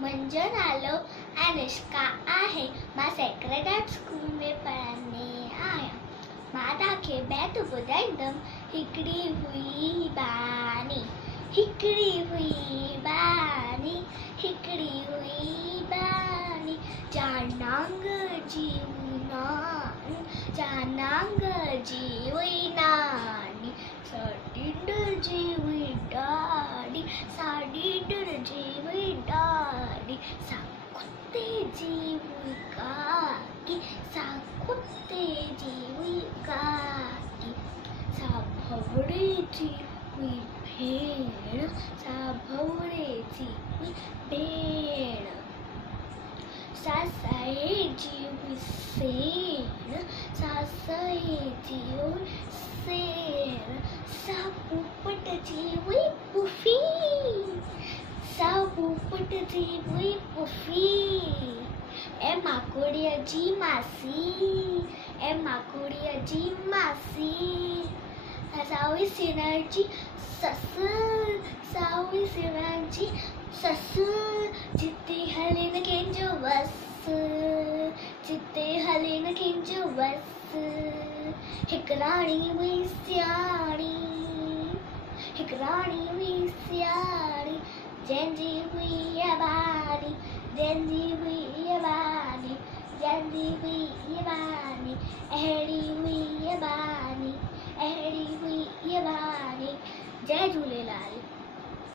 मुंहिंजो नालो अनुष्का आहे। मां सेक्रेड हार्ट स्कूल में पढ़ंदी आहियां। मां तव्हांखे बैत ॿुधाईंदमि। हिकिड़ी हुई बानी, हिकिड़ी हुई बानी, हिकिड़ी हुई बानी, जानांग जी हुई नानी, जानांग जी हुई नानी, साडींदर जी हुई डाडी, साडींदर जी हुई डाडी, साकुत्ते जी हुई काकी, साकुत्ते जी हुई काकी, साभवड़े जी हुई भेण, साभवड़े जी हुई भेण, सासाए जी हुई सेण, सासाए जी हुई सेण, सापोपट जी हुई पुफी, सापोपट जी हुई पुफी, ए माकुड़िया जी मासी, ए माकुड़िया जी मासी, साहुई सिरण जी ससु, साहुई सिरण जी ससु, जिते हले न कंहिंजो वस, जिते हले न कंहिंजो वस, हिकु राणी हुई सियाणी, हिकु राणी हुई सियाणी, जंहिंजी हुई अबानी, जंहिंजी हुई अबानी, जंहिंजी हुई अबानी, अहिड़ी हुई अबानी, अहिड़ी हुई अबानी। जय झूलेलाल।